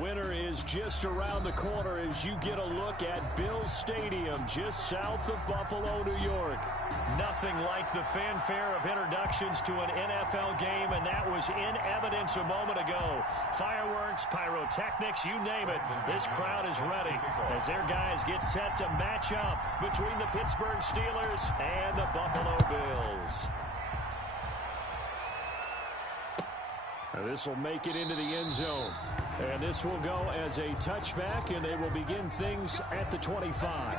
Winter is just around the corner as you get a look at Bills Stadium just south of Buffalo, New York. Nothing like the fanfare of introductions to an NFL game, and that was in evidence a moment ago. Fireworks, pyrotechnics, you name it. This crowd is ready as their guys get set to match up between the Pittsburgh Steelers and the Buffalo Bills. This will make it into the end zone. And this will go as a touchback, and they will begin things at the 25.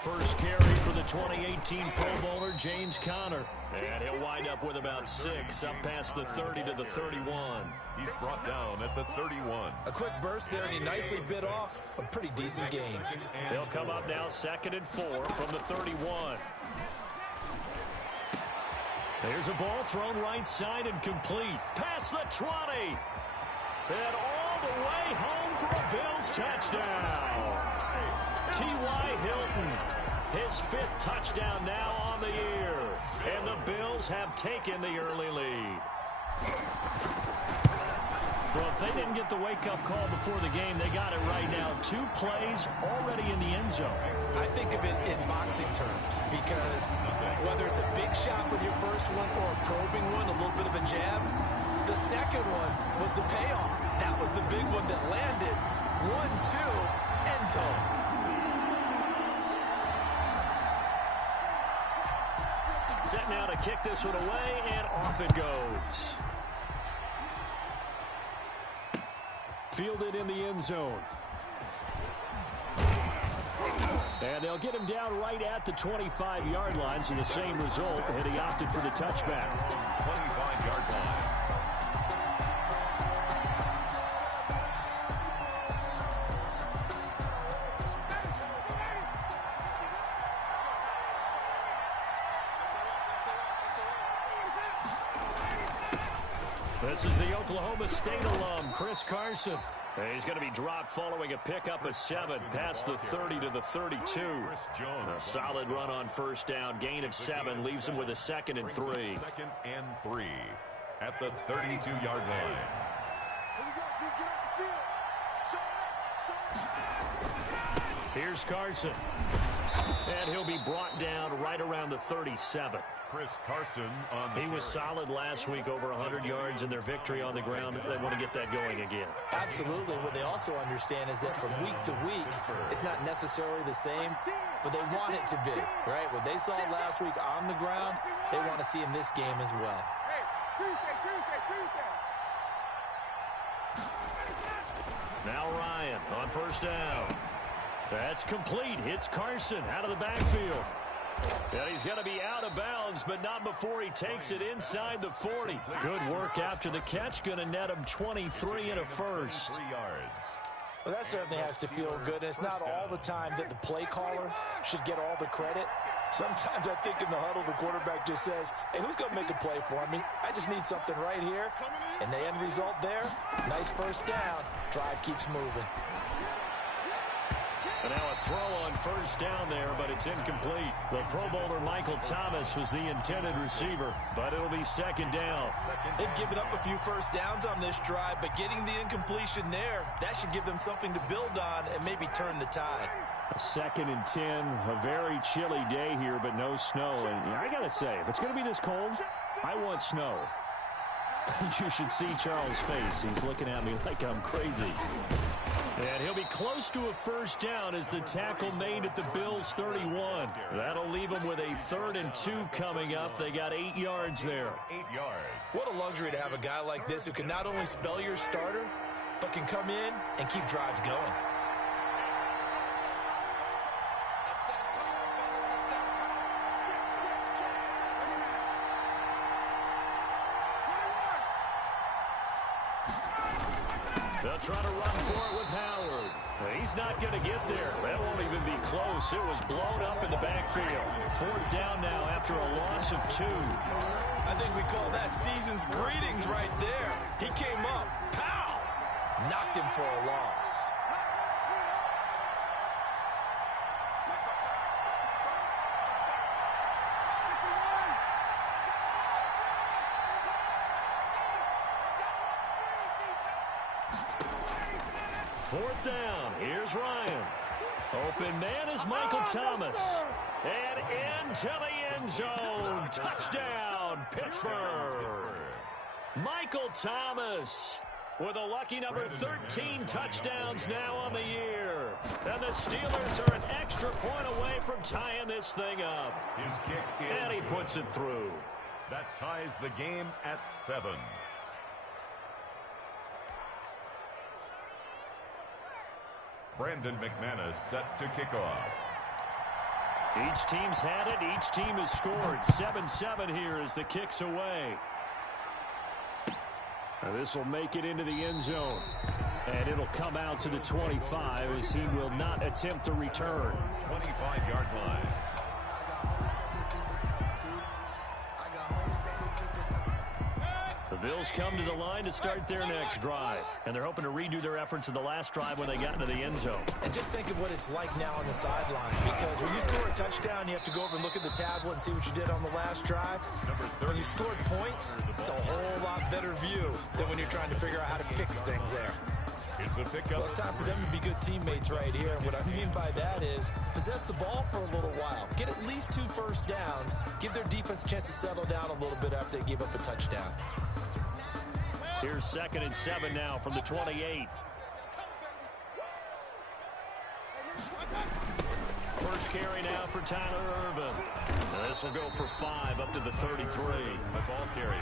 First carry for the 2018 Pro Bowler, James Conner. And he'll wind up with about 6, up past the 30 to the 31. He's brought down at the 31. A quick burst there, and he nicely bit off a pretty decent gain. He'll come up now 2nd and 4 from the 31. There's a ball thrown right side and complete. Past the 20. And all the way home for a Bills touchdown. T.Y. Hilton, his 5th touchdown now on the year. And the Bills have taken the early lead. Well, if they didn't get the wake-up call before the game, they got it right now. 2 plays already in the end zone. I think of it in boxing terms because whether it's a big shot with your first one or a probing one, a little bit of a jab, the second one was the payoff. That was the big one that landed. 1-2, end zone. Set now to kick this one away, and off it goes. Fielded in the end zone. And they'll get him down right at the 25-yard line, so the same result, and he opted for the touchback. 25-yard line. This is the Oklahoma State alum, Chris Carson. He's going to be dropped following a pickup of 7 past the 30 to the 32. A solid run on first down. Gain of 7 leaves him with a 2nd and 3. 2nd and 3 at the 32-yard line. Here's Carson. And he'll be brought down right around the 37. Chris Carson on the He was solid last week, over 100 yards in their victory on the ground. They want to get that going again. Absolutely. What they also understand is that from week to week, it's not necessarily the same, but they want it to be, right? What they saw last week on the ground, they want to see in this game as well. Now Ryan on first down. That's complete. It's Carson out of the backfield. And he's going to be out of bounds, but not before he takes it inside the 40. Good work after the catch. Going to net him 23 and a first. 3 yards. Well, that certainly has to feel good. And it's not all the time that the play caller should get all the credit. Sometimes I think in the huddle, the quarterback just says, hey, who's going to make a play for me? I just need something right here. And the end result there, nice first down. Drive keeps moving. And now a throw on first down there, but it's incomplete. The Pro Bowler Michael Thomas was the intended receiver, but it'll be 2nd down. They've given up a few first downs on this drive, but getting the incompletion there, that should give them something to build on and maybe turn the tide. A 2nd and 10, a very chilly day here, but no snow. And I got to say, if it's going to be this cold, I want snow. You should see Charles' face. He's looking at me like I'm crazy. And he'll be close to a first down as the tackle made at the Bills' 31. That'll leave them with a 3rd and 2 coming up. They got 8 yards there. 8 yards. What a luxury to have a guy like this who can not only spell your starter, but can come in and keep drives going. They'll try to run for it with Howard. He's not going to get there. That won't even be close. It was blown up in the backfield. 4th down now after after a loss of 2. I think we call that season's greetings right there. He came up, pow, knocked him for a loss. Fourth down. Here's Ryan. Open man is Michael Thomas. And into the end zone. Touchdown, Pittsburgh. Michael Thomas with a lucky number 13 touchdowns now on the year. And the Steelers are an extra point away from tying this thing up. His kick is And he puts it through. That ties the game at 7. Brandon McManus set to kick off. Each team's had it. Each team has scored. 7-7 here as the kick's away. This will make it into the end zone. And it'll come out to the 25 as he will not attempt to return. 25-yard line. The Bills come to the line to start their next drive. And they're hoping to redo their efforts in the last drive when they got into the end zone. And just think of what it's like now on the sideline. Because when you score a touchdown, you have to go over and look at the tablet and see what you did on the last drive. When you scored points, it's a whole lot better view than when you're trying to figure out how to fix things there. It's a pickup. Well, it's time for them to be good teammates right here. And what I mean by that is possess the ball for a little while. Get at least 2 first downs. Give their defense a chance to settle down a little bit after they give up a touchdown. Here's 2nd and 7 now from the 28. First carry now for Tyler Irvin. This will go for 5 up to the 33. The ball carrier.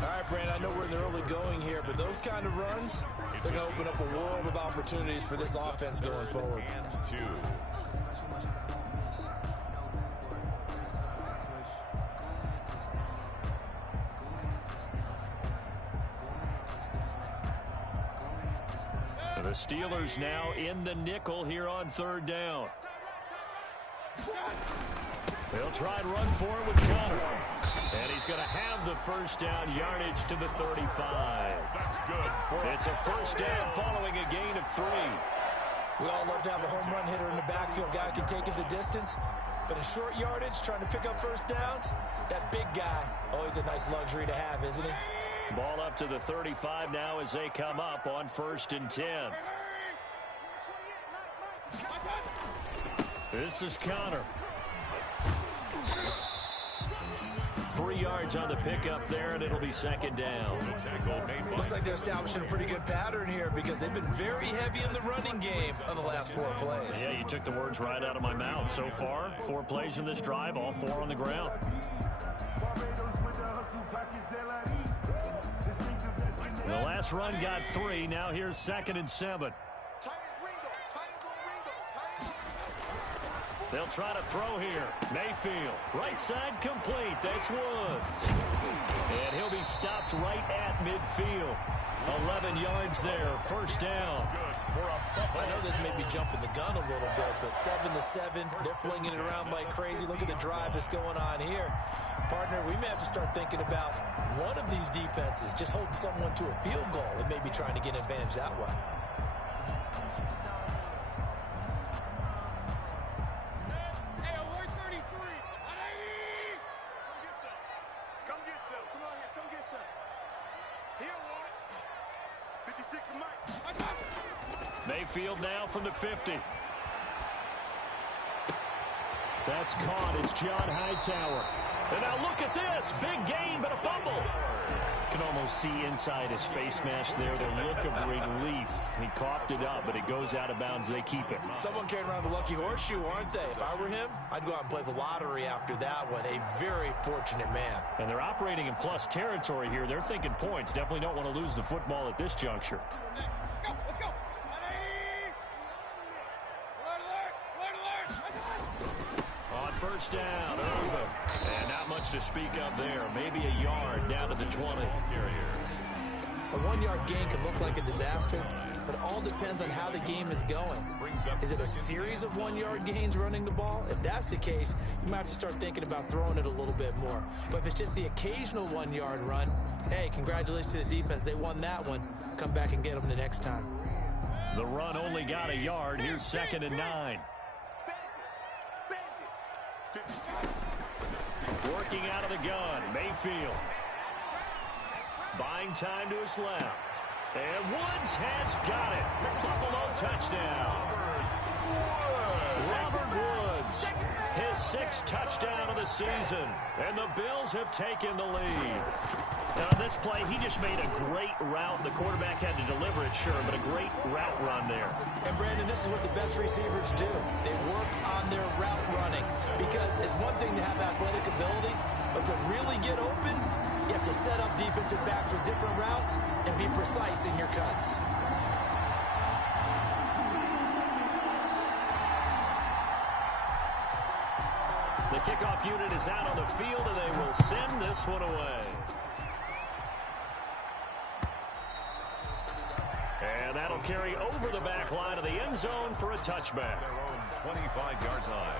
All right, Brandon, I know we're in the early going here, but those kind of runs, they're going to open up a world of opportunities for this offense going forward. And 2. The Steelers now in the nickel here on 3rd down. They'll try and run for it with Connor. And he's going to have the first down, yardage to the 35. That's good. It's a first down following a gain of 3. We all love to have a home run hitter in the backfield, guy who can take it the distance. But in short yardage, trying to pick up first downs, that big guy, always a nice luxury to have, isn't he? Ball up to the 35 now as they come up on 1st and 10. This is Connor. 3 yards on the pickup there, and it'll be 2nd down. Looks like they're establishing a pretty good pattern here because they've been very heavy in the running game on the last 4 plays. Yeah, you took the words right out of my mouth. So far, 4 plays in this drive, all 4 on the ground. The last run got 3. Now here's 2nd and 7. They'll try to throw here. Mayfield, right side complete. That's Woods. And he'll be stopped right at midfield. 11 yards there, first down. I know this may be jumping the gun a little bit, but 7-7, they're flinging it around like crazy. Look at the drive that's going on here. Partner, we may have to start thinking about one of these defenses just holding someone to a field goal and maybe trying to get an advantage that way. Mayfield now from the 50. That's caught. It's John Hightower. And now look at this. Big gain, but a fumble. You can almost see inside his face mask there the look of relief. He coughed it up, but it goes out of bounds. They keep it. Someone carrying around the lucky horseshoe, aren't they? If I were him, I'd go out and play the lottery after that one. A very fortunate man. And they're operating in plus territory here. They're thinking points. Definitely don't want to lose the football at this juncture. On first down, Irvin. And not much to speak of there. Maybe a yard down to the 20. A 1-yard gain can look like a disaster, but it all depends on how the game is going. Is it a series of 1-yard gains running the ball? If that's the case, you might have to start thinking about throwing it a little bit more. But if it's just the occasional 1-yard run, hey, congratulations to the defense. They won that one. Come back and get them the next time. The run only got a yard. Here's 2nd and 9. Working out of the gun, Mayfield. Buying time to his left. And Woods has got it. Buffalo touchdown. Robert Woods, his 6th touchdown of the season. And the Bills have taken the lead. Now, on this play, he just made a great route. The quarterback had to deliver it, sure, but a great route run there. And, Brandon, this is what the best receivers do. They work on their route running. Because it's one thing to have athletic ability, but to really get open, you have to set up defensive backs with different routes and be precise in your cuts. The kickoff unit is out on the field, and they will send this one away. And that'll carry over the back line of the end zone for a touchback. Their own 25-yard line.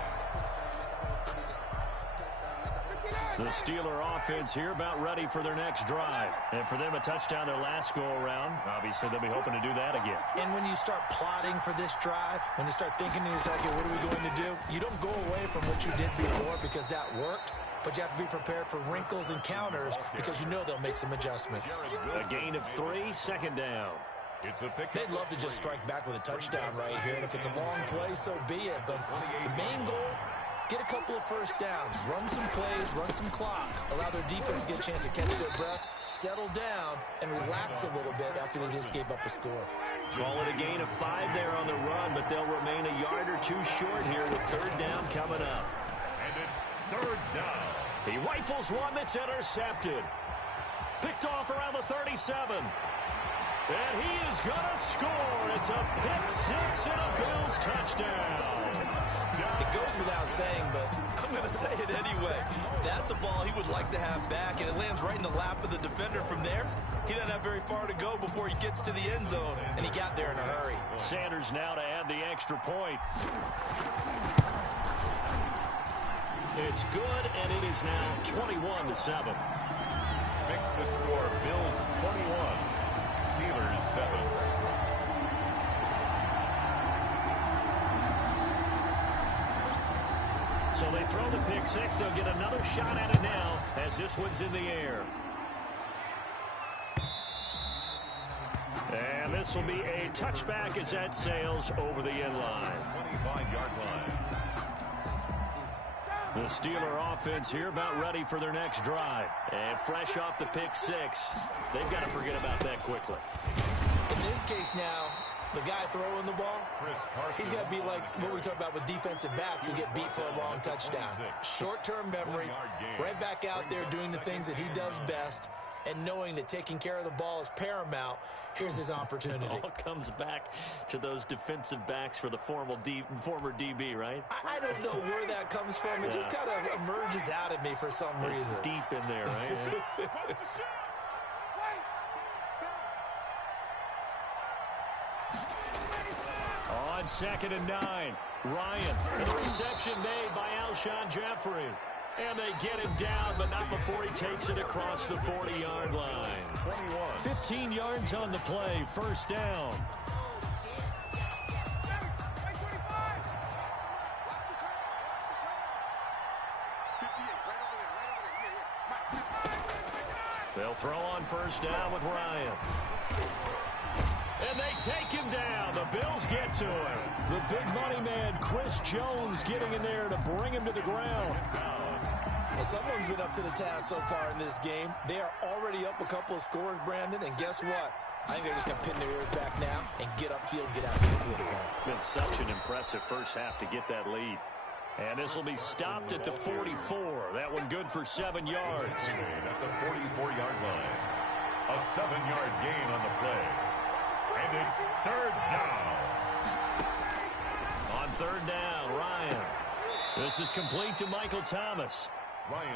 The Steeler offense here about ready for their next drive. And for them, a touchdown their last go-around. Obviously, they'll be hoping to do that again. And when you start plotting for this drive, when you start thinking to yourself, okay, what are we going to do? You don't go away from what you did before because that worked. But you have to be prepared for wrinkles and counters because you know they'll make some adjustments. A gain of 3, 2nd down. They'd love to just strike back with a touchdown right here. And if it's a long play, so be it. But the main goal, get a couple of first downs, run some plays, run some clock, allow their defense to get a chance to catch their breath, settle down, and relax a little bit after they just gave up a score. Call it a gain of 5 there on the run, but they'll remain a yard or 2 short here with 3rd down coming up. And it's 3rd down. He rifles one that's intercepted. Picked off around the 37. And he is going to score. It's a pick 6 and a Bills touchdown. It goes without saying, but I'm going to say it anyway. That's a ball he would like to have back, and it lands right in the lap of the defender. From there, he doesn't have very far to go before he gets to the end zone, and he got there in a hurry. Sanders now to add the extra point. It's good, and it is now 21-7. Makes the score Bills 21, Steelers 7. So they throw the pick 6. They'll get another shot at it now as this one's in the air. And this will be a touchback as that sails over the end line. 25-yard line. The Steeler offense here about ready for their next drive. And fresh off the pick 6, they've got to forget about that quickly. In this case now, the guy throwing the ball, he's got to be like what we talk about with defensive backs who get beat for a long touchdown. Short-term memory, right back out there doing the things that he does best, and knowing that taking care of the ball is paramount. Here's his opportunity. It all comes back to those defensive backs for the former DB, right? I don't know where that comes from. It just kind of emerges out of me for some reason. It's deep in there, right? On 2nd and 9, Ryan. And the reception made by Alshon Jeffrey. And they get him down, but not before he takes it across the 40-yard line. 21. 15 yards on the play, 1st down. They'll throw on 1st down with Ryan. And they take him down. The Bills get to him. The big money man, Chris Jones, getting in there to bring him to the ground. Well, someone's been up to the task so far in this game. They are already up a couple of scores, Brandon, and guess what? I think they're just going to pin their ears back now and get upfield, get out of the quarterback. Been such an impressive first half to get that lead. And this will be stopped at the 44. That one good for 7 yards. At the 44-yard line. A 7-yard gain on the play. And it's 3rd down. On 3rd down, Ryan. This is complete to Michael Thomas.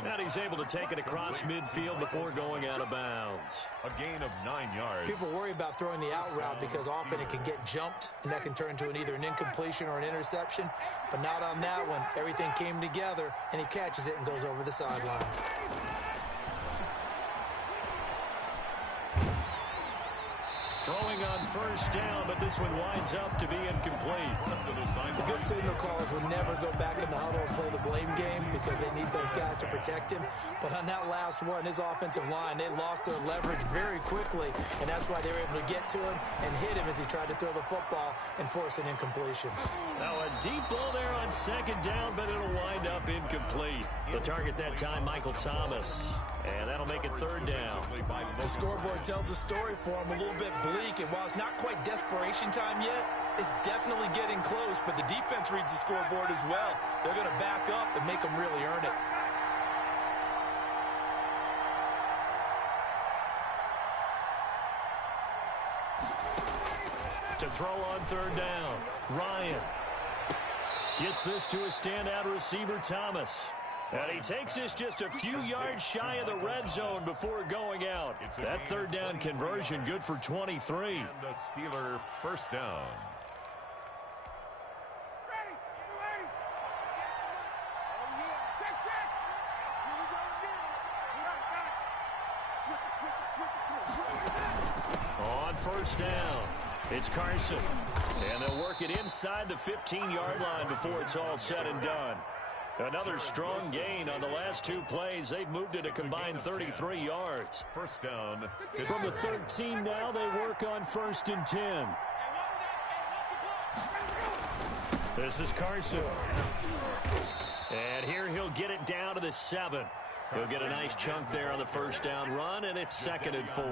And he's able to take it across midfield before going out of bounds. A gain of 9 yards. People worry about throwing the out route because often it can get jumped, and that can turn into either an incompletion or an interception. But not on that one. Everything came together, and he catches it and goes over the sideline. Throwing on first down, but this one winds up to be incomplete. The good signal callers would never go back in the huddle and play the blame game because they need those guys to protect him. But on that last one, his offensive line, they lost their leverage very quickly, and that's why they were able to get to him and hit him as he tried to throw the football and force an incompletion. Now a deep ball there on second down, but it'll wind up incomplete. The target that time, Michael Thomas. And that'll make it third down. The scoreboard tells a story for him, a little bit bleak, and while it's not quite desperation time yet, it's definitely getting close, but the defense reads the scoreboard as well. They're going to back up and make them really earn it. To throw on third down, Ryan gets this to a standout receiver, Thomas. And he takes this just a few yards shy of the red zone before going out. That third down conversion good for 23. And a Steeler first down. On first down, it's Carson. And they'll work it inside the 15-yard line before it's all said and done. Another strong gain on the last 2 plays. They've moved it a combined 33 yards. First down. From the 13 now, they work on 1st and 10. This is Carson. And here he'll get it down to the 7. He'll get a nice chunk there on the first down run, and it's 2nd and 4.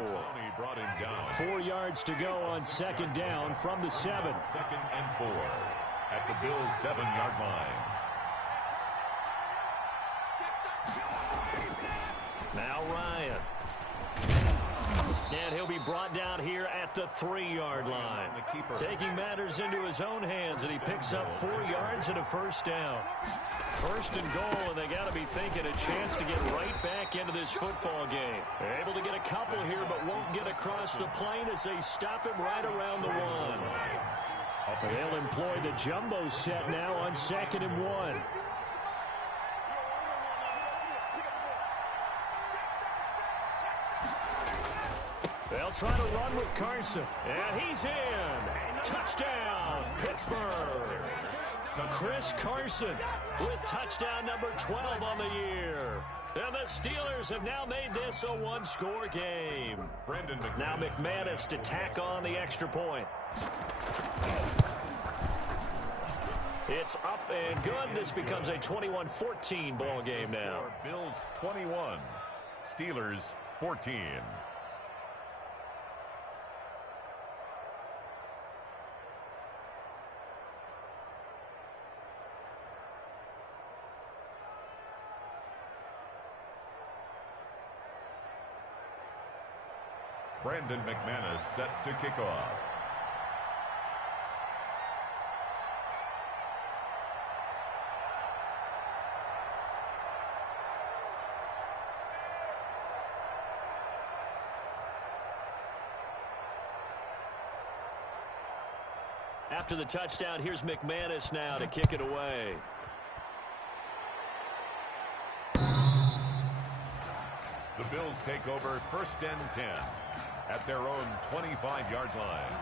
4 yards to go on 2nd down from the 7. 2nd and 4 at the Bills' 7-yard line. Now Ryan. And he'll be brought down here at the 3-yard line. Taking matters into his own hands, and he picks up 4 yards and a first down. 1st and goal, and they got to be thinking a chance to get right back into this football game. They're able to get a couple here, but won't get across the plane as they stop him right around the 1. They'll employ the jumbo set now on 2nd and 1. They'll try to run with Carson. And he's in. Touchdown, Pittsburgh. Chris Carson with touchdown number 12 on the year. And the Steelers have now made this a 1-score game. Now McManus to tack on the extra point. It's up and good. This becomes a 21-14 ball game now. Bills 21, Steelers 14. Brandon McManus set to kick off. After the touchdown, here's McManus now to kick it away. The Bills take over 1st and 10 at their own 25-yard line.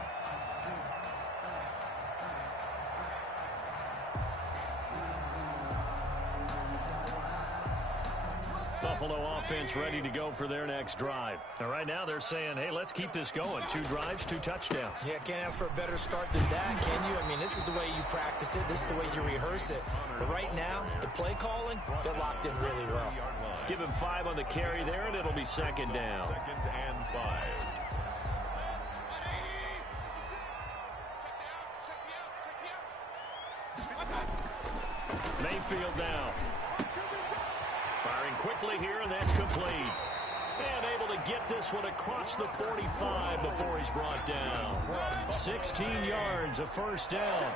Buffalo offense ready to go for their next drive. And right now they're saying, hey, let's keep this going. 2 drives, 2 touchdowns. Yeah, can't ask for a better start than that, can you? I mean, this is the way you practice it. This is the way you rehearse it. But right now, the play calling, they're locked in really well. Give him 5 on the carry there, and it'll be 2nd down. 2nd and 5. Mayfield now. Firing quickly here, and that's complete. And able to get this one across the 45 before he's brought down. 16 yards, a first down.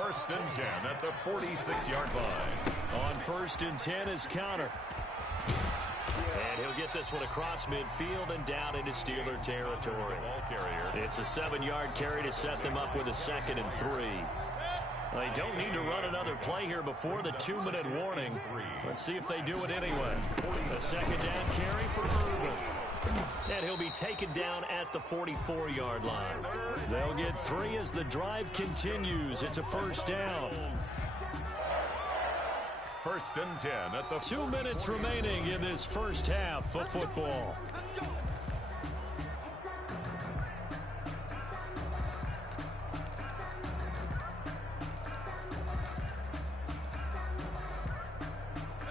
First and 10 at the 46-yard line. On first and 10 is Counter. And he'll get this one across midfield and down into Steeler territory. It's a 7-yard carry to set them up with a 2nd and 3. They don't need to run another play here before the 2-minute warning. Let's see if they do it anyway. A 2nd down carry for Urban. And he'll be taken down at the 44-yard line. They'll get 3 as the drive continues. It's a 1st down. First and 10 at the 2 minutes remaining in this first half of football.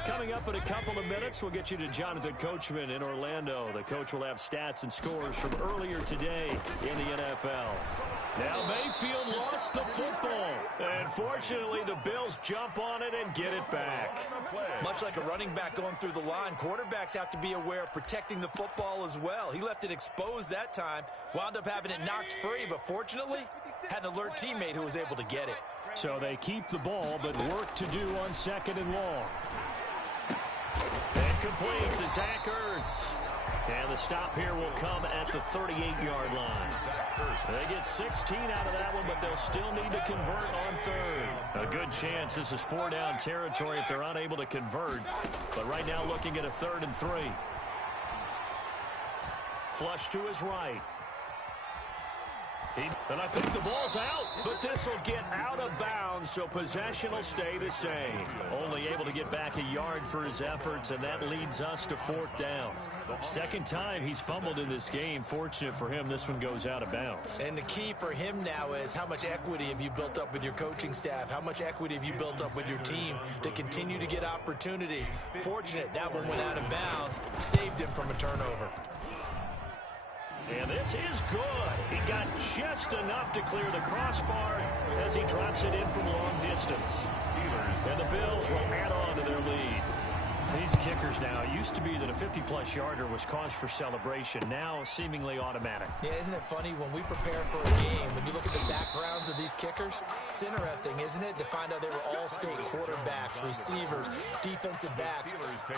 Coming up in a couple of minutes, we'll get you to Jonathan Coachman in Orlando. The coach will have stats and scores from earlier today in the NFL. Now Mayfield lost the football. And fortunately, the Bills jump on it and get it back. Much like a running back going through the line, quarterbacks have to be aware of protecting the football as well. He left it exposed that time, wound up having it knocked free, but fortunately, had an alert teammate who was able to get it. So they keep the ball, but work to do on 2nd and long. And complete to Zach Ertz. And the stop here will come at the 38-yard line. They get 16 out of that one, but they'll still need to convert on 3rd. A good chance this is 4-down territory if they're unable to convert. But right now looking at a 3rd and 3. Flush to his right. And I think the ball's out, but this will get out of bounds, so possession will stay the same. Only able to get back a yard for his efforts, and that leads us to 4th down. 2nd time he's fumbled in this game. Fortunate for him, this one goes out of bounds. And the key for him now is how much equity have you built up with your coaching staff? How much equity have you built up with your team to continue to get opportunities? Fortunate that one went out of bounds, saved him from a turnover. And this is good. He got just enough to clear the crossbar as he drops it in from long distance. And the Bills will add on to their lead. These kickers now, it used to be that a 50-plus yarder was cause for celebration. Now, seemingly automatic. Yeah, isn't it funny when we prepare for a game, when you look at the backgrounds of these kickers, it's interesting, isn't it, to find out they were all-state quarterbacks, receivers, defensive backs,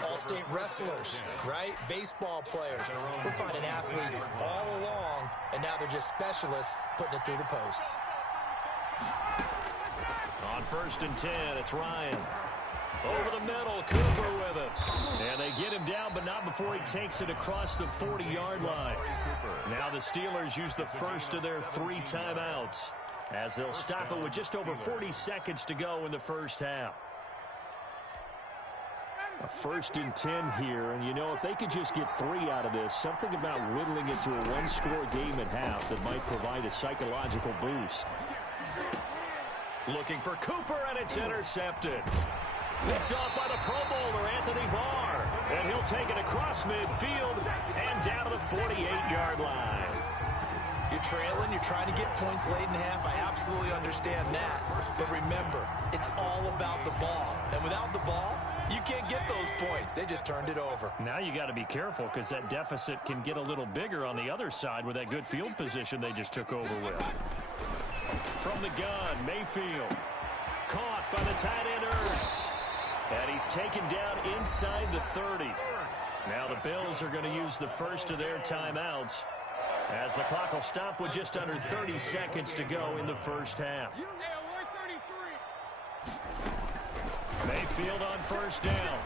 all-state wrestlers, right? Baseball players. We're finding athletes all along, and now they're just specialists putting it through the posts. On 1st and 10, it's Ryan. Over the middle, Cooper with it. And they get him down, but not before he takes it across the 40-yard line. Now the Steelers use the first of their 3 timeouts as they'll stop it with just over 40 seconds to go in the first half. A 1st and 10 here, and you know, if they could just get 3 out of this, something about whittling it to a 1-score game at half that might provide a psychological boost. Looking for Cooper, and it's intercepted. Picked off by the Pro Bowler, Anthony Barr. And he'll take it across midfield and down to the 48-yard line. You're trailing, you're trying to get points late in half. I absolutely understand that. But remember, it's all about the ball. And without the ball, you can't get those points. They just turned it over. Now you got to be careful because that deficit can get a little bigger on the other side with that good field position they just took over with. From the gun, Mayfield. Caught by the tight end, Ertz. And he's taken down inside the 30. Now the Bills are going to use the first of their timeouts as the clock will stop with just under 30 seconds to go in the first half. Mayfield on 1st down.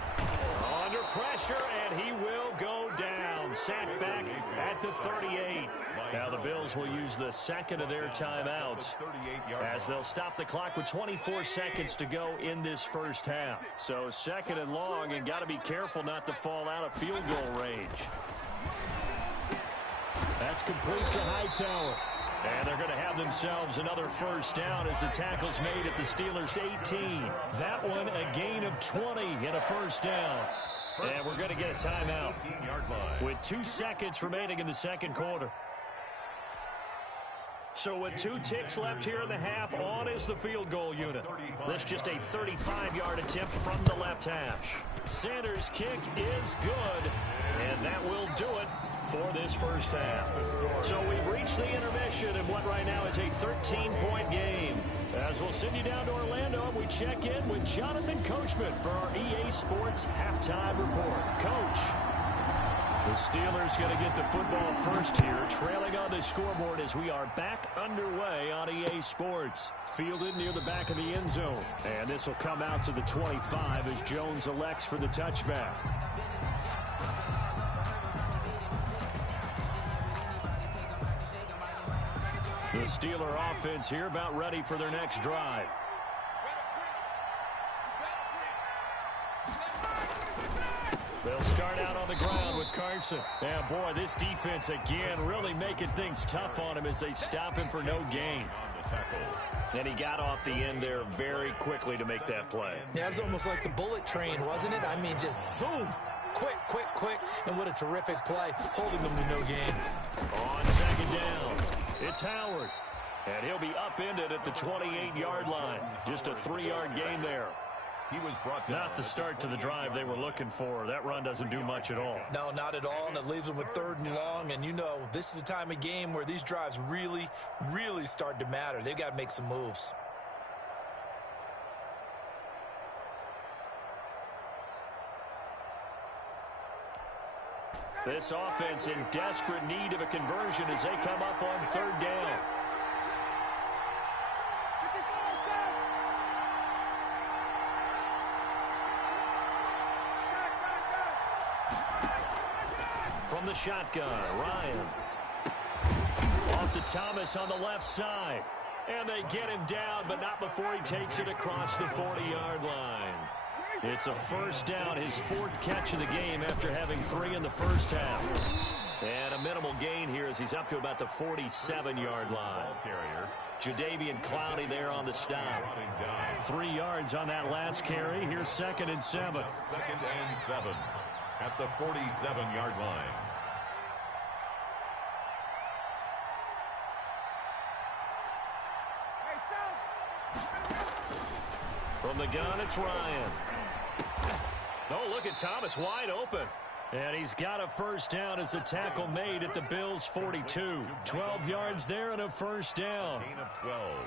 Under pressure, and he will go down. Sacked back at the 38. Now the Bills will use the 2nd of their timeouts as they'll stop the clock with 24 seconds to go in this first half. So 2nd and long, and got to be careful not to fall out of field goal range. That's complete to Hightower. And they're going to have themselves another first down as the tackle's made at the Steelers' 18. That one a gain of 20 in a first down. And we're going to get a timeout with 2 seconds remaining in the second quarter. So with 2 ticks left here in the half, on is the field goal unit. That's just a 35-yard attempt from the left hash. Sanders' kick is good, and that will do it for this first half. So we've reached the intermission in what right now is a 13-point game. As we'll send you down to Orlando, we check in with Jonathan Coachman for our EA Sports Halftime Report. Coach, the Steelers going to get the football first here, trailing on the scoreboard as we are back underway on EA Sports. Fielded near the back of the end zone. And this will come out to the 25 as Jones elects for the touchback. The Steeler offense here about ready for their next drive. They'll start out on the ground with Carson. And, boy, this defense, again, really making things tough on him as they stop him for no gain. And he got off the end there very quickly to make that play. Yeah, it was almost like the bullet train, wasn't it? I mean, just zoom. Quick, quick, quick. And what a terrific play, holding them to no gain. On second down, it's Howard. And he'll be upended at the 28-yard line. Just a 3-yard gain there. He was brought down. Not the start to the drive they were looking for. That run doesn't do much at all. No, not at all, and it leaves them with 3rd and long. And you know, this is the time of game where these drives really, really start to matter. They've got to make some moves. This offense in desperate need of a conversion as they come up on 3rd down. From the shotgun, Ryan. Off to Thomas on the left side. And they get him down, but not before he takes it across the 40-yard line. It's a 1st down, his 4th catch of the game after having 3 in the first half. And a minimal gain here as he's up to about the 47-yard line. Jadeveon Clowney there on the stop. 3 yards on that last carry. Here's 2nd and 7. 2nd and 7 at the 47-yard line. From the gun, it's Ryan. Oh, look at Thomas wide open. And he's got a 1st down as a tackle made at the Bills' 42. 12 yards there and a 1st down. Gain of 12.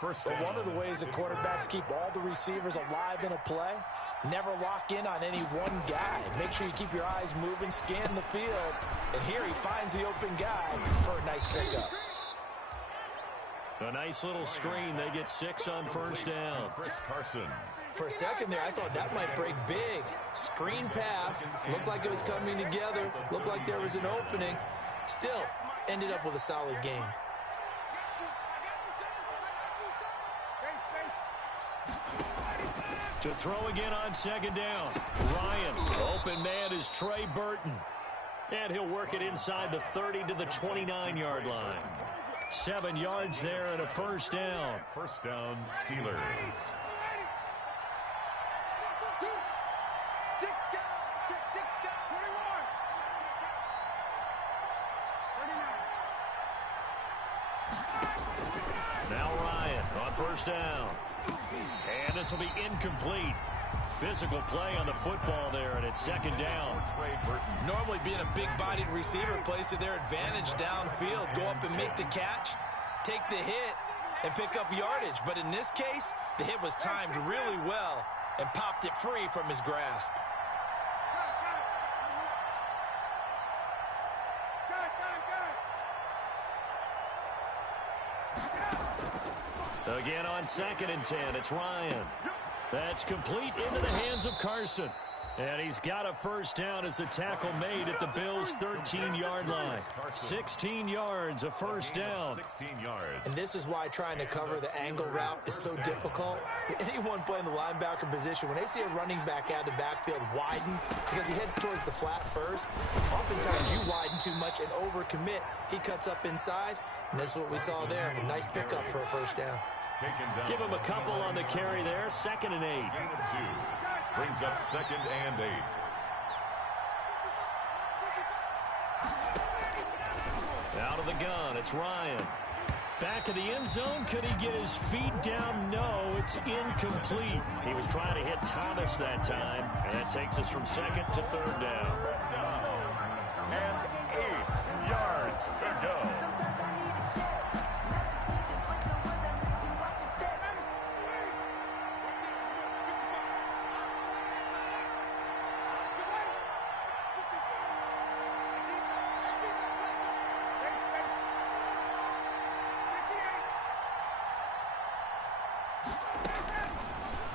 First But down. one of the ways that quarterbacks keep all the receivers alive in a play, never lock in on any one guy. Make sure you keep your eyes moving, scan the field. And here he finds the open guy for a nice pickup. A nice little screen. They get 6 on 1st down. Chris Carson. For a second there, I thought that might break big. Screen pass. Looked like it was coming together. Looked like there was an opening. Still, ended up with a solid game. To throw again on 2nd down. Ryan, open man is Trey Burton. And he'll work it inside the 30 to the 29-yard line. 7 yards there and a 1st down. 1st down, Steelers. Now Ryan on 1st down. And this will be incomplete. Physical play on the football there, and it's 2nd down. Trey Burton. Normally being a big-bodied receiver plays to their advantage downfield. Go up and make the catch, take the hit, and pick up yardage. But in this case, the hit was timed really well and popped it free from his grasp. Again on 2nd and 10, it's Ryan. That's complete into the hands of Carson. And he's got a 1st down as a tackle made at the Bills' 13-yard line. 16 yards, a 1st down. 16 yards. And this is why trying to cover the angle route is so difficult. Anyone playing the linebacker position, when they see a running back out of the backfield widen because he heads towards the flat first, oftentimes you widen too much and overcommit. He cuts up inside, and that's what we saw there. A nice pickup for a 1st down. Give him a couple on the carry there. 2nd and 8. Gain of 2. Brings up 2nd and 8. Out of the gun, it's Ryan. Back of the end zone. Could he get his feet down? No, it's incomplete. He was trying to hit Thomas that time. And that takes us from 2nd to 3rd down. And 8 yards to go.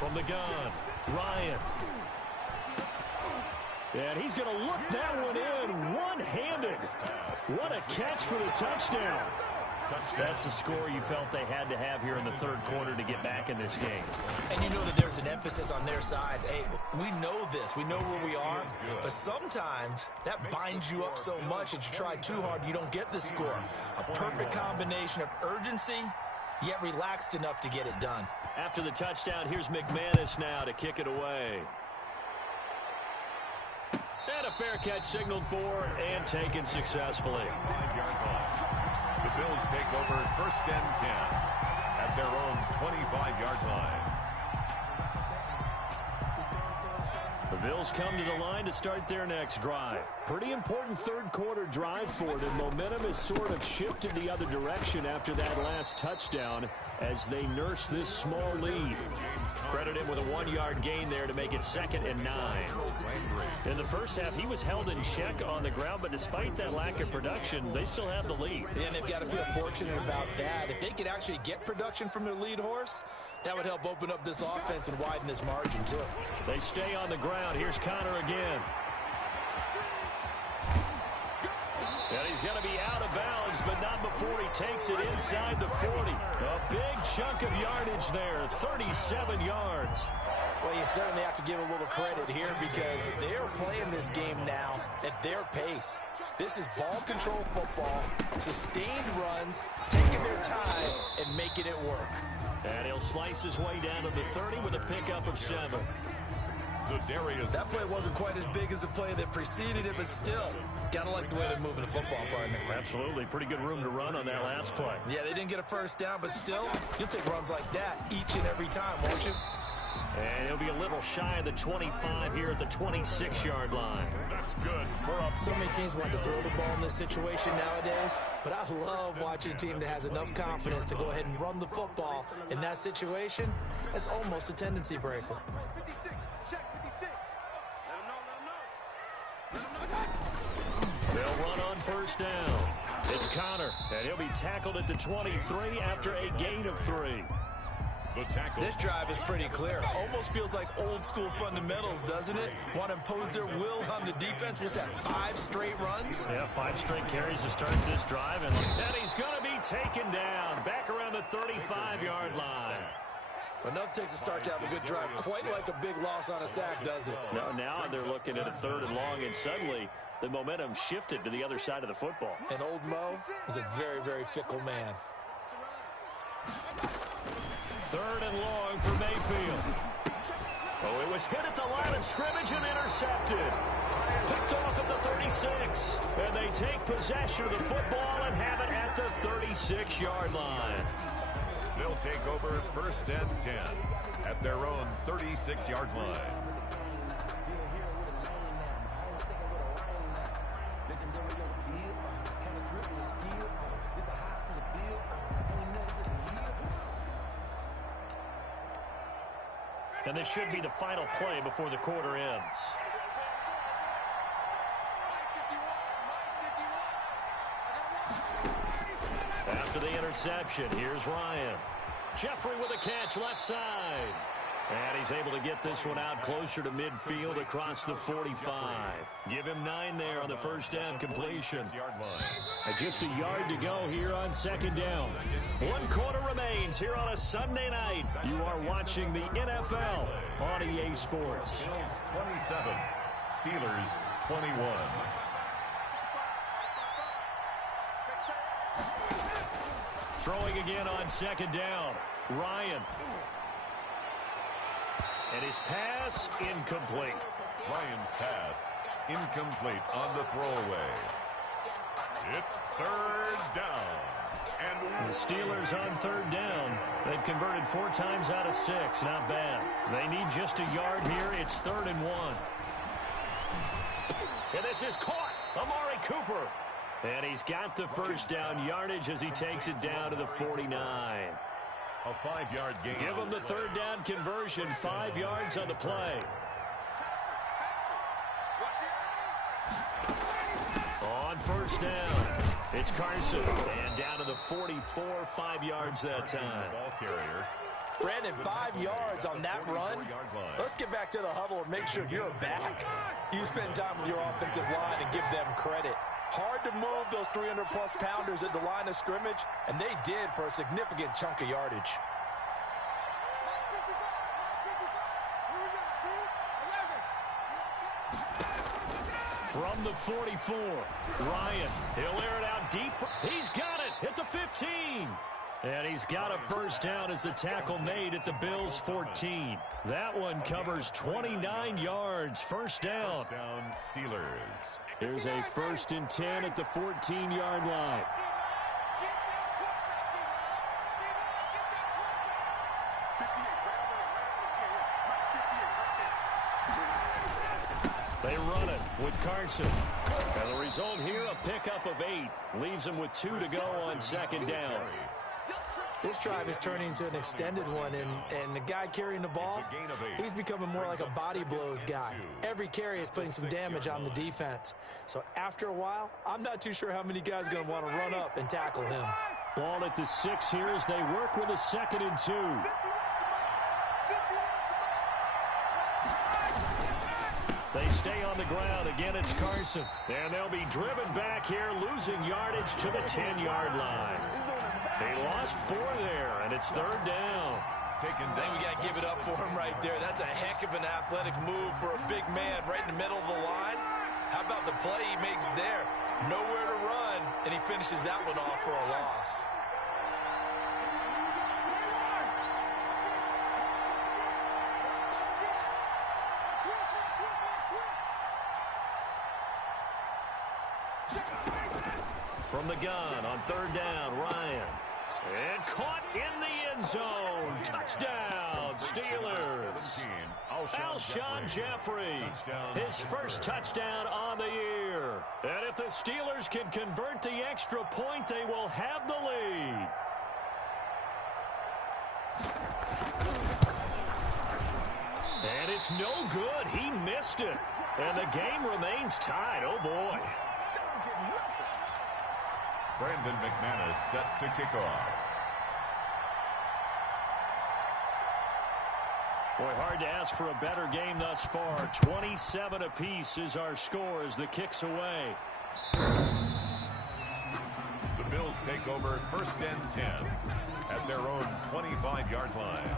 From the gun, Ryan. And he's going to look that one in one-handed. What a catch for the touchdown. That's the score you felt they had to have here in the third quarter to get back in this game. And you know that there's an emphasis on their side. Hey, we know this. We know where we are. But sometimes that binds you up so much that you try too hard, you don't get the score. A perfect combination of urgency, yet relaxed enough to get it done. After the touchdown, here's McManus now to kick it away. And a fair catch signaled for and taken successfully. 5-yard line. The Bills take over 1st and 10 at their own 25-yard line. The Bills come to the line to start their next drive. Pretty important third quarter drive for them. Momentum has sort of shifted the other direction after that last touchdown as they nurse this small lead. Credit him with a 1-yard gain there to make it 2nd and 9. In the first half, he was held in check on the ground, but despite that lack of production, they still have the lead. Yeah, and they've got to feel fortunate about that. If they could actually get production from their lead horse, that would help open up this offense and widen this margin, too. They stay on the ground. Here's Connor again. And he's going to be out of bounds, but not before he takes it inside the 40. A big chunk of yardage there, 37 yards. Well, you certainly have to give a little credit here because they're playing this game now at their pace. This is ball control football, sustained runs, taking their time and making it work. And he'll slice his way down to the 30 with a pickup of 7. That play wasn't quite as big as the play that preceded it, but still, gotta like the way they're moving the football, partner. Absolutely. Pretty good room to run on that last play. Yeah, they didn't get a first down, but still, you'll take runs like that each and every time, won't you? And he'll be a little shy of the 25 here at the 26-yard line. That's good. We're up. So many teams want to throw the ball in this situation nowadays, but I love watching a team that has enough confidence to go ahead and run the football. In that situation, that's almost a tendency breaker. They'll run on first down. It's Connor, and he'll be tackled at the 23 after a gain of 3. This drive is pretty clear. Almost feels like old school fundamentals, doesn't it? Want to impose their will on the defense. Was that 5 straight runs? Yeah, 5 straight carries to start this drive. And he's going to be taken down back around the 35-yard line. Enough takes a start to have a good drive. Quite like a big loss on a sack, does it? No, now they're looking at a 3rd and long, and suddenly the momentum shifted to the other side of the football. And old Mo is a very, very fickle man. 3rd and long for Mayfield. Oh, it was hit at the line of scrimmage and intercepted. Picked off at the 36. And they take possession of the football and have it at the 36-yard line. They'll take over 1st and 10 at their own 36-yard line. And this should be the final play before the quarter ends. After the interception, here's Ryan. Jeffrey with a catch left side. And he's able to get this one out closer to midfield across the 45. Give him 9 there on the first down completion. And just a yard to go here on 2nd down. 1 quarter remains here on a Sunday night. You are watching the NFL on EA Sports. Bills 27, Steelers 21. Throwing again on 2nd down. Ryan. And his pass incomplete. Ryan's pass incomplete on the throwaway. It's 3rd down. And the Steelers on 3rd down. They've converted 4 times out of 6. Not bad. They need just a yard here. It's 3rd and 1. And this is caught. Amari Cooper. And he's got the first down yardage as he takes it down to the 49. a 5-yard gain. Give him the 3rd down conversion. 5 yards on the play. On first down, it's Carson. And down to the 44, 5 yards that time. Ball carrier. Brandon, 5 yards on that run. Let's get back to the huddle and make sure if you're a back, you spend time with your offensive line and give them credit. Hard to move those 300-plus pounders at the line of scrimmage, and they did for a significant chunk of yardage. From the 44, Ryan, he'll air it out deep. He's got it at the 15. And he's got a first down as the tackle made at the Bills' 14. That one covers 29 yards. First down. First down, Steelers. Here's a 1st and 10 at the 14-yard line. They run it with Carson. And the result here, a pickup of 8. Leaves them with 2 to go on 2nd down. This drive is turning into an extended one, and the guy carrying the ball, he's becoming more like a body blows guy. Every carry is putting some damage on the defense. So after a while, I'm not too sure how many guys are going to want to run up and tackle him. Ball at the 6 here as they work with a 2nd and 2. They stay on the ground. Again, it's Carson. And they'll be driven back here, losing yardage to the 10-yard line. They lost 4 there, and it's 3rd down. I think we got to give it up for him right there. That's a heck of an athletic move for a big man right in the middle of the line. How about the play he makes there? Nowhere to run, and he finishes that one off for a loss. From the gun on 3rd down, Ryan. And caught in the end zone. Touchdown, Steelers. Alshon Jeffrey, his first touchdown on the year. And if the Steelers can convert the extra point, they will have the lead. And it's no good. He missed it. And the game remains tied. Oh, boy. Brandon McManus set to kick off. Boy, hard to ask for a better game thus far. 27 apiece is our score as the kick's away. The Bills take over 1st and 10 at their own 25-yard line.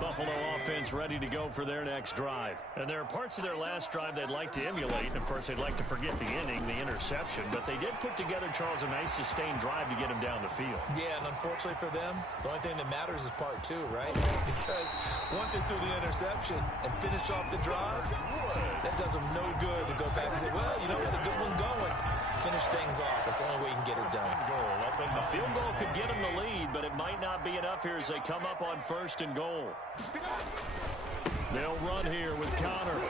Buffalo offense ready to go for their next drive. And there are parts of their last drive they'd like to emulate. And, of course, they'd like to forget the inning, the interception. But they did put together, Charles, a nice sustained drive to get him down the field. Yeah, and unfortunately for them, the only thing that matters is part 2, right? Because once they threw the interception and finished off the drive, that does them no good to go back and say, well, you know, we had a good one going. Finish things off. That's the only way you can get it done. A field goal could get them the lead, but it might not be enough here as they come up on 1st and goal. They'll run here with Connor.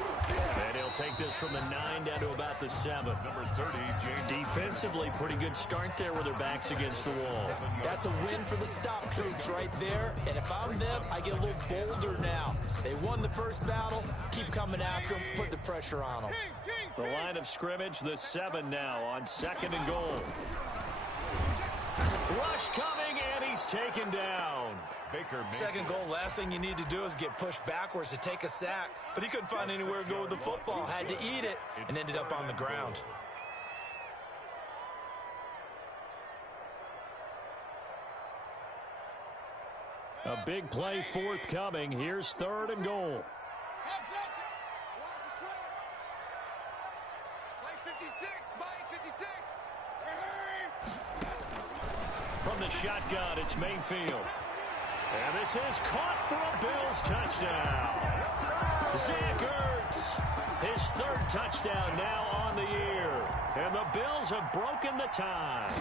And he'll take this from the 9 down to about the 7. Number 30, James. Defensively, pretty good start there with their backs against the wall. That's a win for the stop troops right there. And if I'm them, I get a little bolder now. They won the first battle. Keep coming after them. Put the pressure on them. The line of scrimmage, the 7 now on 2nd and goal. Rush coming, and he's taken down. Baker 2nd goal, last thing you need to do is get pushed backwards to take a sack. But he couldn't find anywhere to go with the football. Had to eat it and ended up on the ground. A big play forthcoming. Here's 3rd and goal. From the shotgun, it's Mayfield. And this is caught for a Bills touchdown. Zach Ertz, his 3rd touchdown now on the year. And the Bills have broken the tie.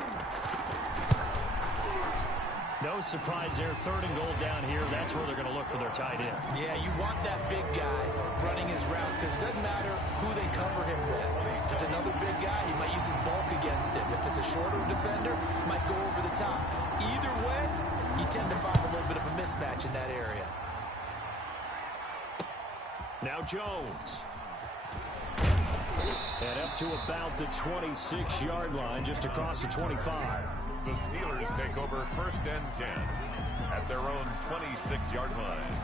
No surprise there. 3rd and goal down here. That's where they're going to look for their tight end. Yeah, you want that big guy running his routes because it doesn't matter who they cover him with. If it's another big guy, he might use his bulk against him. If it's a shorter defender, he might go over the top. Either way, you tend to find a little bit of a mismatch in that area. Now Jones. And up to about the 26-yard line, just across the 25. The Steelers take over 1st and 10 at their own 26-yard line.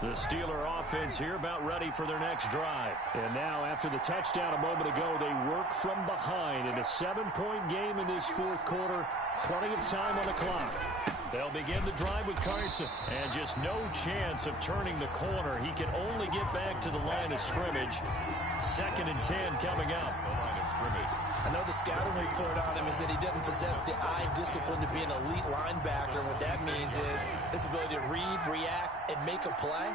The Steeler offense here about ready for their next drive. And now, after the touchdown a moment ago, they work from behind in a 7-point game in this fourth quarter. Plenty of time on the clock. They'll begin the drive with Carson. And just no chance of turning the corner. He can only get back to the line of scrimmage. 2nd and 10 coming up. The line of scrimmage. I know the scouting report on him is that he doesn't possess the eye discipline to be an elite linebacker. What that means is his ability to read, react, and make a play.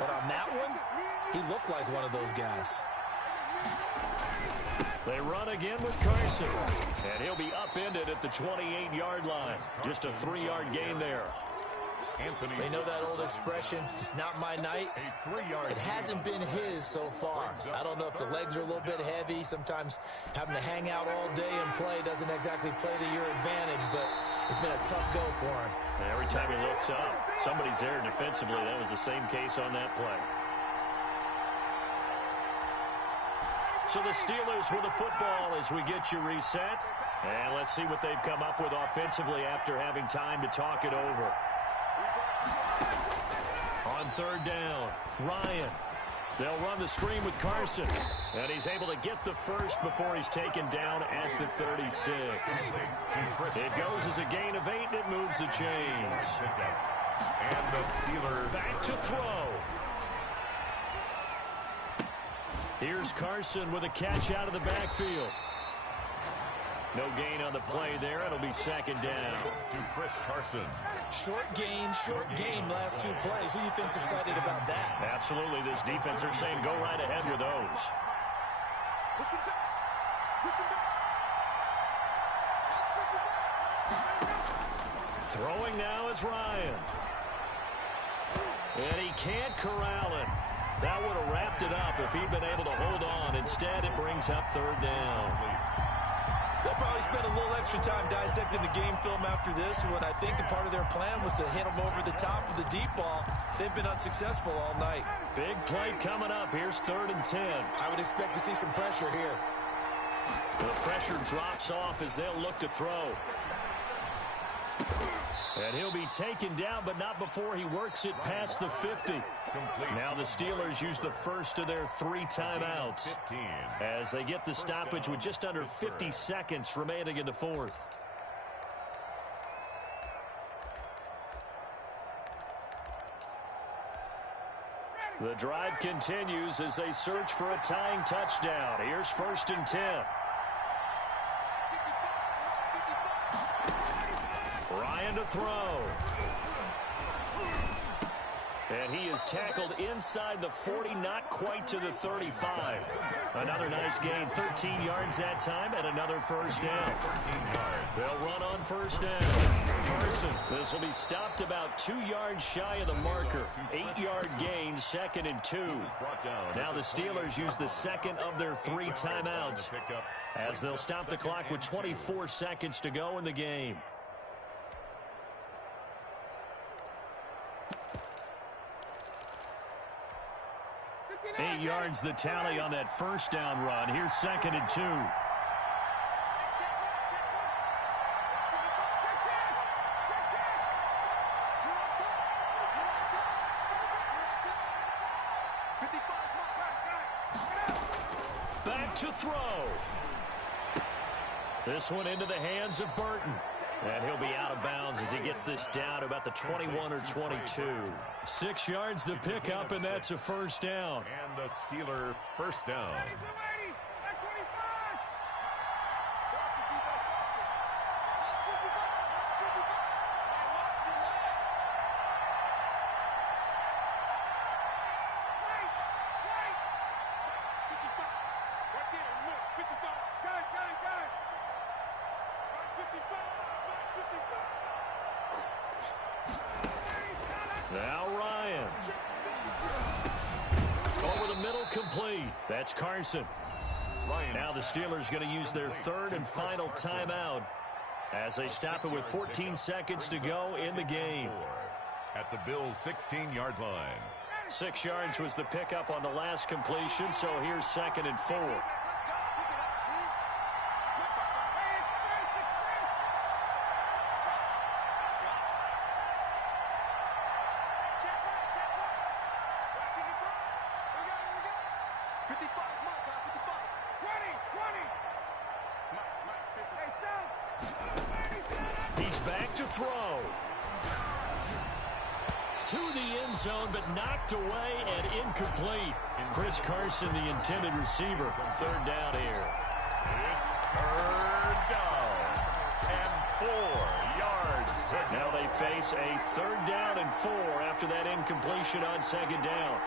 But on that one, he looked like one of those guys. They run again with Carson. And he'll be upended at the 28-yard line. Just a 3-yard gain there. Anthony. They know that old expression, it's not my night. It hasn't been his so far. I don't know if the legs are a little bit heavy. Sometimes having to hang out all day and play doesn't exactly play to your advantage, but it's been a tough go for him. And every time he looks up, somebody's there defensively. That was the same case on that play. So the Steelers with the football as we get you reset. And let's see what they've come up with offensively after having time to talk it over. On 3rd down, Ryan. They'll run the screen with Carson. And he's able to get the first before he's taken down at the 36. It goes as a gain of 8, and it moves the chains. And the Steelers back to throw. Here's Carson with a catch out of the backfield. No gain on the play there. It'll be 2nd down. To Chris Carson. Short gain, last 2 plays. Who do you think's excited about that? Absolutely. This defense are saying go right ahead with those. Push him back. Push him back. Throwing now is Ryan. And he can't corral it. That would have wrapped it up if he'd been able to hold on. Instead, it brings up 3rd down. They'll probably spend a little extra time dissecting the game film after this when I think the part of their plan was to hit them over the top of the deep ball. They've been unsuccessful all night. Big play coming up. Here's 3rd and 10. I would expect to see some pressure here. The pressure drops off as they'll look to throw. And he'll be taken down, but not before he works it past the 50. Now the Steelers use the first of their 3 timeouts as they get the stoppage with just under 50 seconds remaining in the 4th. The drive continues as they search for a tying touchdown. Here's 1st and 10. Ryan to throw. And he is tackled inside the 40, not quite to the 35. Another nice gain, 13 yards that time, and another 1st down. They'll run on 1st down. Carson, this will be stopped about 2 yards shy of the marker. 8-yard gain, 2nd and 2. Now the Steelers use the 2nd of their 3 timeouts as they'll stop the clock with 24 seconds to go in the game. 8 yards the tally on that 1st down run. Here's 2nd and 2. Back to throw. This one into the hands of Burton. And he'll be out of bounds as he gets this down to about the 21 or 22. 6 yards the pickup, and that's a 1st down. And the Steeler 1st down. Now Ryan. Over the middle, complete. That's Carson. Now the Steelers going to use their 3rd and final timeout as they stop it with 14 seconds to go in the game. At the Bills' 16-yard line. 6 yards was the pickup on the last completion, so here's 2nd and 4. He's back to throw. To the end zone, but knocked away and incomplete. Chris Carson, the intended receiver. 3rd down here. It's 3rd down and 4 yards to go. Now they face a 3rd down and 4 after that incompletion on 2nd down.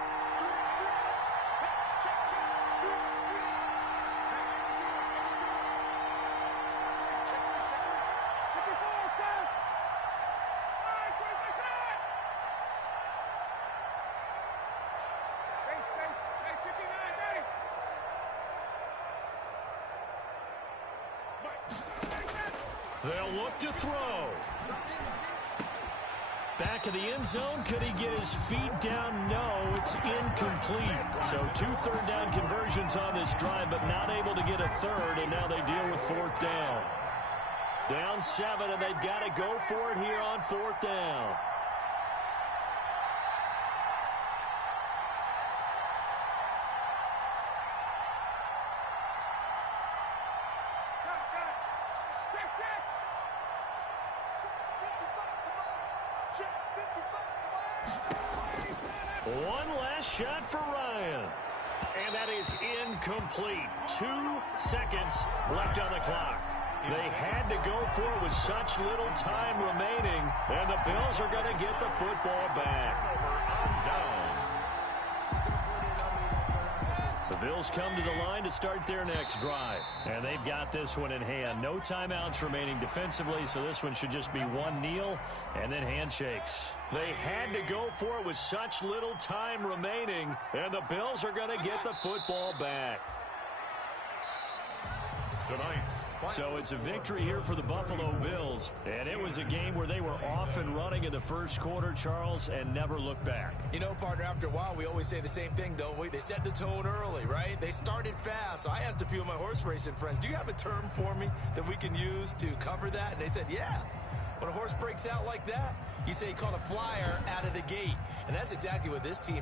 They'll look to throw. Back of the end zone. Could he get his feet down? No, it's incomplete. So 2 3rd down conversions on this drive, but not able to get a 3rd, and now they deal with 4th down. Down 7, and they've got to go for it here on 4th down. One last shot for Ryan. And that is incomplete. 2 seconds left on the clock. They had to go for it with such little time remaining. And the Bills are going to get the football back. The Bills come to the line to start their next drive. And they've got this one in hand. No timeouts remaining defensively, so this one should just be one kneel and then handshakes. They had to go for it with such little time remaining, and the Bills are going to get the football back. So it's a victory here for the Buffalo Bills, and it was a game where they were off and running in the first quarter, Charles, and never looked back. You know, partner, after a while, we always say the same thing, don't we? They set the tone early, right? They started fast. So I asked a few of my horse racing friends, do you have a term for me that we can use to cover that? And they said, yeah. When a horse breaks out like that, you say he caught a flyer out of the gate. And that's exactly what this team